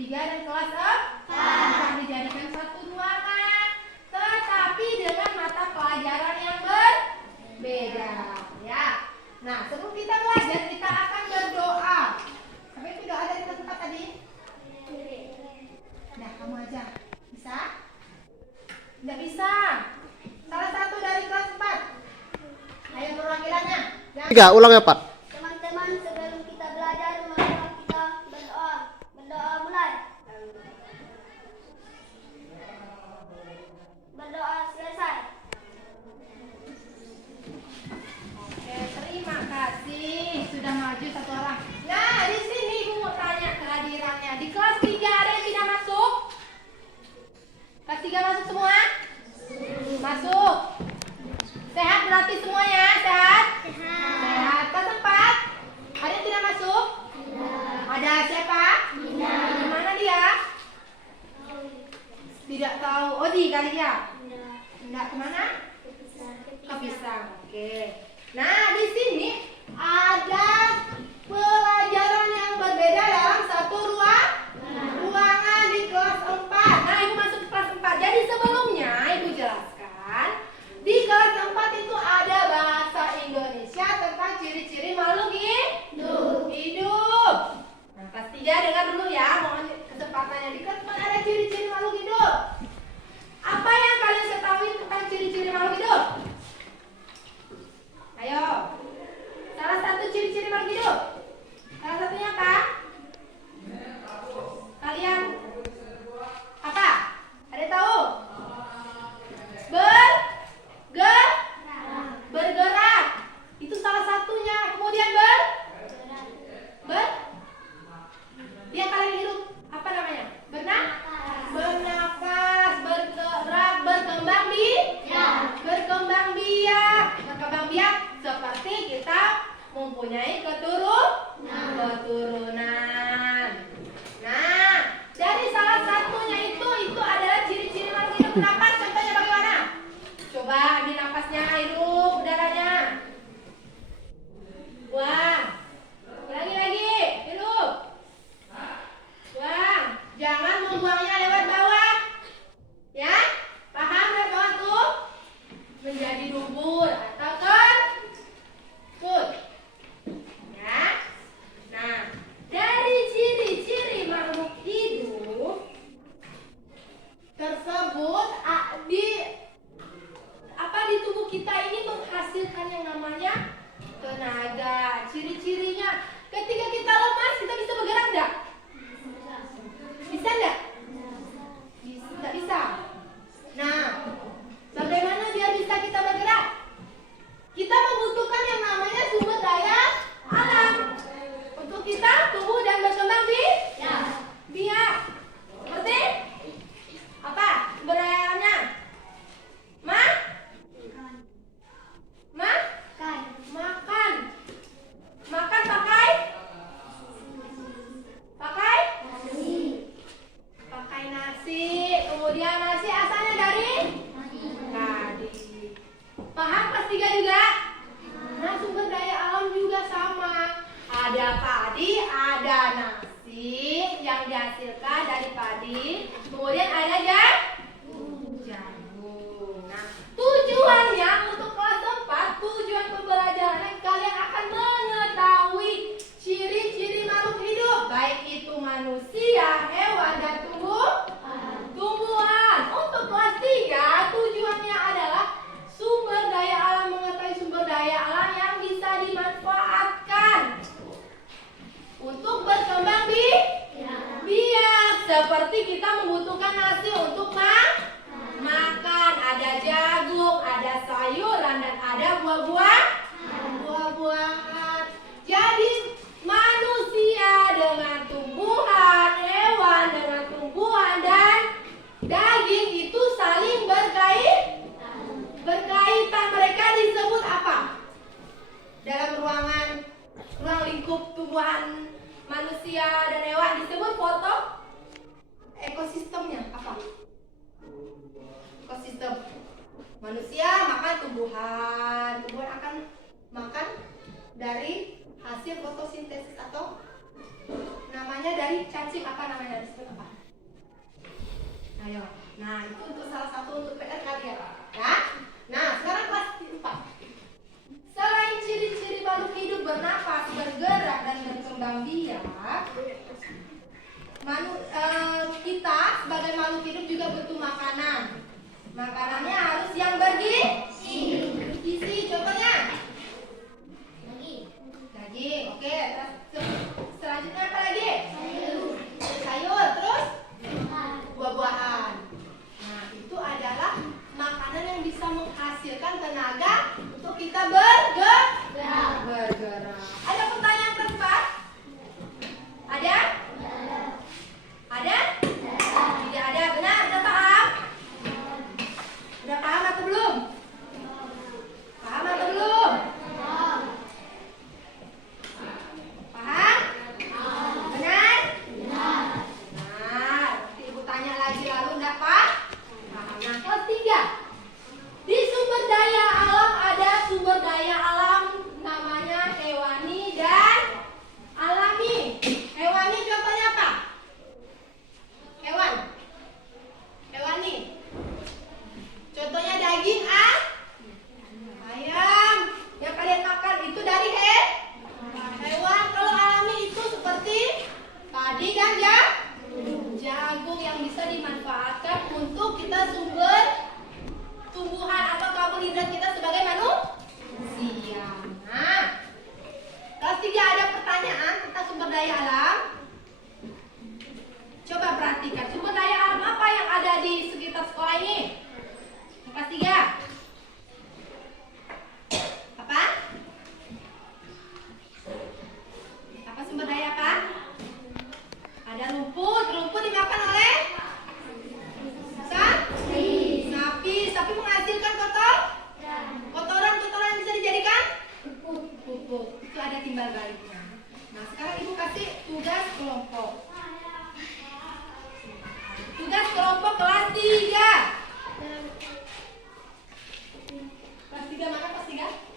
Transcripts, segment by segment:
3 dan kelas 4 dijadikan satu ruangan, tetapi dengan mata pelajaran yang berbeda, ya. Nah, sebelum kita belajar, kita akan berdoa. Sampai itu doa dari kelas 4 tadi? Nah, kamu aja. Bisa? Tidak bisa. Salah satu dari kelas 4. Ayo perwakilannya. Tiga, ulang ya Pak. Teman-teman, sebelum kita belajar, mari kita berdoa. Berdoa mulai. Berdoa selesai. Oke, terima kasih. Sudah maju satu orang. Nah, di sini Ibu mau tanya kehadirannya. Di kelas 3 ada yang tidak masuk? Kelas 3 masuk semua? Masuk. Sehat berarti semuanya? Sehat? Sehat. Kelas 4? Ada yang tidak masuk? Ada siapa? Di mana dia? Tidak tahu. Odi kali ya? Tidak kemana? Ke Pisang. Oke. Nah, di sini ada pelajaran yang berbeda dalam satu ruangan di kelas 4. Nah, Ibu masuk ke kelas 4. Jadi sebelumnya Ibu jelaskan, di kelas 4 itu ada bahasa Indonesia tentang ciri-ciri makhluk hidup. Nah, kelas 3 dengar dulu ya, mohon kesempatannya. Di kelas 4 ada ciri-ciri makhluk hidup. Apa yang kalian ketahui tentang ciri-ciri makhluk hidup? Ayo. Salah satu ciri-ciri makhluk hidup. Salah satunya apa? Kalian apa? Ada yang tahu? Bergerak. Itu salah satunya. Kemudian dia kalian hidup apa namanya? Bernafas, bergerak, berkembang biak seperti kita mempunyai keturunan. Nah, dari salah satunya itu adalah ciri-ciri makhluk hidup. Napas, contohnya bagaimana? Coba ambil napasnya, hirup udaranya. Buang. Lagi, hirup. Buang. Jangan membuangnya lewat bawah. Ya? Paham lewat bawah tuh? Menjadi dubur atau kentut. Ya? Nah, dari ciri-ciri makhluk hidup tersebut di tubuh kita ini menghasilkan yang namanya tenaga. Ciri-cirinya, ketika kita lemas, kita bisa bergerak enggak? Bisa enggak? Tidak bisa. Nah, bagaimana biar bisa kita bergerak? Kita membutuhkan yang namanya sumber daya alam untuk kita tumbuh dan berkembang biak. Seperti apa sumber daya alamnya? Makan pakai nasi. Kemudian nasi asalnya dari padi. Paham kelas 3 juga? Nah, sumber daya alam juga sama. Ada padi, ada nasi yang dihasilkan dari padi. Kemudian ada jagung. Nah, tujuannya untuk kelas 4, tujuan pembelajarannya kalian akan mengetahui ciri-ciri makhluk hidup, baik itu manusia, hewan, dan tumbuhan. Untuk kelas 3, tujuannya adalah sumber daya alam, mengetahui sumber daya alam yang bisa dimanfaatkan untuk berkembang biak. Seperti kita membutuhkan nasi untuk makan, ada jagung, ada sayuran, dan ada buah-buahan. Jadi manusia dengan tumbuhan, hewan dengan tumbuhan, dan daging itu saling berkaitan. Mereka disebut apa? Dalam ruang lingkup tumbuhan, manusia, dan hewan disebut foto ekosistemnya apa? Ekosistem. Manusia makan tumbuhan akan makan dari hasil fotosintesis atau namanya dari cacing, apa namanya? Disebut apa? makhluk hidup juga butuh makanan. Makanannya harus yang bergizi. Contohnya daging. Oke. Selanjutnya apa lagi? Sayur. Terus buah-buahan. Nah, itu adalah makanan yang bisa menghasilkan tenaga untuk kita bergerak. Ada pertanyaan keempat? Ada? Ada? Tidak ada. Benar? Udah paham? Udah paham atau belum? Paham atau belum? Paham? Benar? Benar. Nah, ibu tanya lagi lalu enggak paham? Nah, kelas 3. Di sumber daya alam ada sumber daya alam namanya hewani dan alami. Hewani contohnya apa? Hewani. Contohnya daging, ayam. Yang kalian makan itu dari hewan. Kalau alami itu seperti padi dan jagung yang bisa dimanfaatkan untuk kita sumber tumbuhan atau karbohidrat kita sebagai manusia. Nah, kelas 3 ada pertanyaan tentang sumber daya alam. Coba perhatikan sumber daya alam apa yang ada di sekitar sekolah ini. Kelas 3. Apa? Apa sumber daya apa? Ada rumput. Rumput dimakan oleh sapi. Sapi menghasilkan kotoran yang bisa dijadikan pupuk. Itu ada timbal baliknya. Nah, sekarang ibu kasih tugas kelompok. Tugas kelompok kelas 3. Kelas 3 mana kelas 3?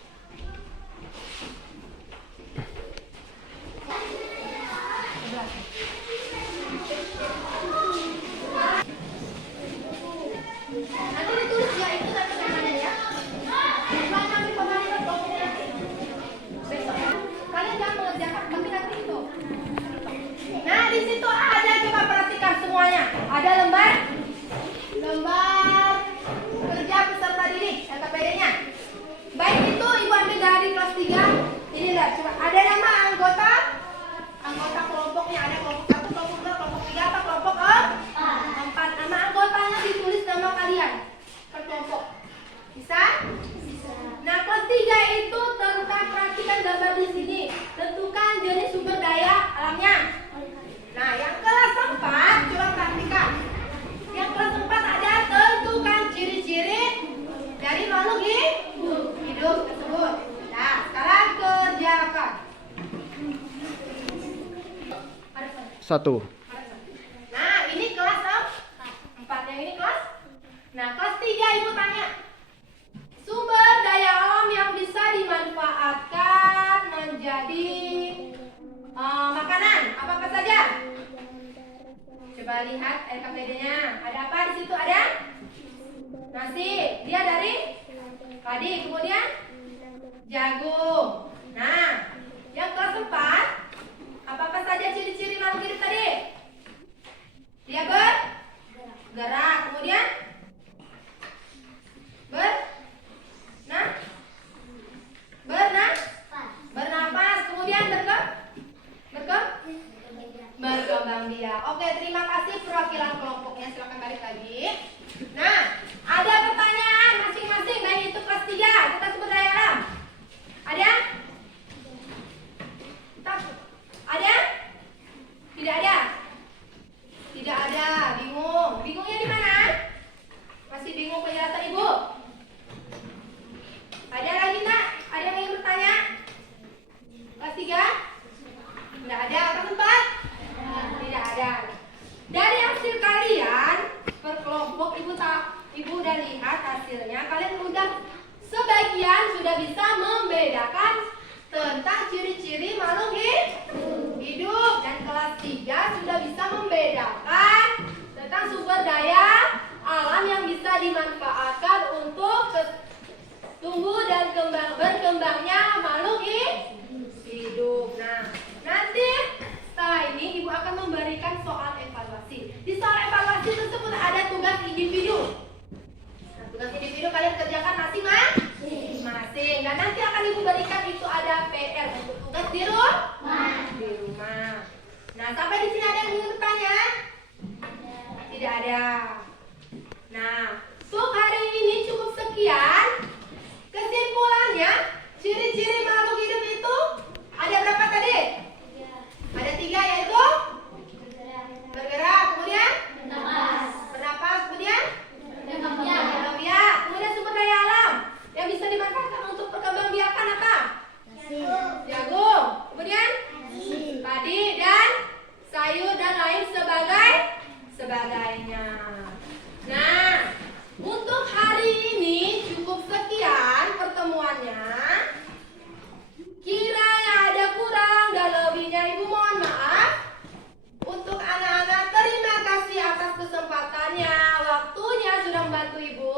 Nanti ditulis ya itu satu namanya ya. Bukan nanti pembahasan kelompoknya nanti. Besok. Kalian jangan mengerjakan, tapi nanti itu. Nah, di situ ada, coba perhatikan semuanya. Ada lembar kerja peserta didik, LKPD-nya. Baik itu ibu ambil dari kelas 3. Ini lihat, coba ada nama anggota kelompoknya. Ada kelompok 1, kelompok 2, kelompok 3, apa kelompok 4. Nama anggotanya ditulis nama kalian per kelompok. Bisa? Nah, kelas 3 itu tentang perhatikan gambar di sini. Tentukan jenis sumber daya alamnya. Nah, yang kelas 4 coba perhatikan. Yang kelas 4 ada tentukan ciri-ciri dari makhluk hidup tersebut. Nah, sekarang kerjakan. 1. Nah, ini kelas 4. Yang ini kelas. Nah, kelas 3 ibu tanya. Sumber daya alam yang bisa dimanfaatkan menjadi makanan. Apa saja? Coba lihat LKPD-nya. Ada apa di situ? Ada nasi. Dia dari padi. Kemudian jagung. Nah, yang kelas 4, apa saja ciri-ciri makhluk hidup tadi? Dia bergerak. Kemudian bernapas. Kemudian berkembang biak. Oke, terima kasih perwakilan kelompoknya. Silakan balik lagi. Nah, ada pertanyaan masing-masing. Baik itu kelas 3 kita sumber daya alam. Ada? Ada? Tidak ada? Tidak ada. Bingung. Bingungnya di mana? Masih bingung penjelasan ibu? Ada lagi nak? Ada yang ingin bertanya? Kelas 3? Tidak ada. Kelas 4? Tidak ada. Dari hasil kalian per kelompok ibu udah lihat hasilnya. Kalian sebagian sudah bisa membedakan tentang ciri-ciri makhluk hidup. Dan kelas 3 sudah bisa membedakan tentang sumber daya alam yang bisa dimanfaatkan untuk tumbuh dan berkembangnya makhluk hidup. Nah, nanti setelah ini ibu akan memberikan soal evaluasi. Di soal evaluasi tersebut ada tidak ada. Nah, untuk hari ini cukup sekian. Kesimpulannya, ciri-ciri makhluk hidup itu ada berapa tadi? Ada 3, yaitu bergerak, kemudian bernapas, kemudian berkembang biak, kemudian sumber daya alam yang bisa dimanfaatkan untuk perkembangbiakan apa? Jagung, kemudian padi dan sayur dan lain sebagainya. Nah, untuk hari ini cukup sekian pertemuannya. Kiranya ada kurang dan lebihnya Ibu mohon maaf. Untuk anak-anak terima kasih atas kesempatannya. Waktunya sudah membantu Ibu.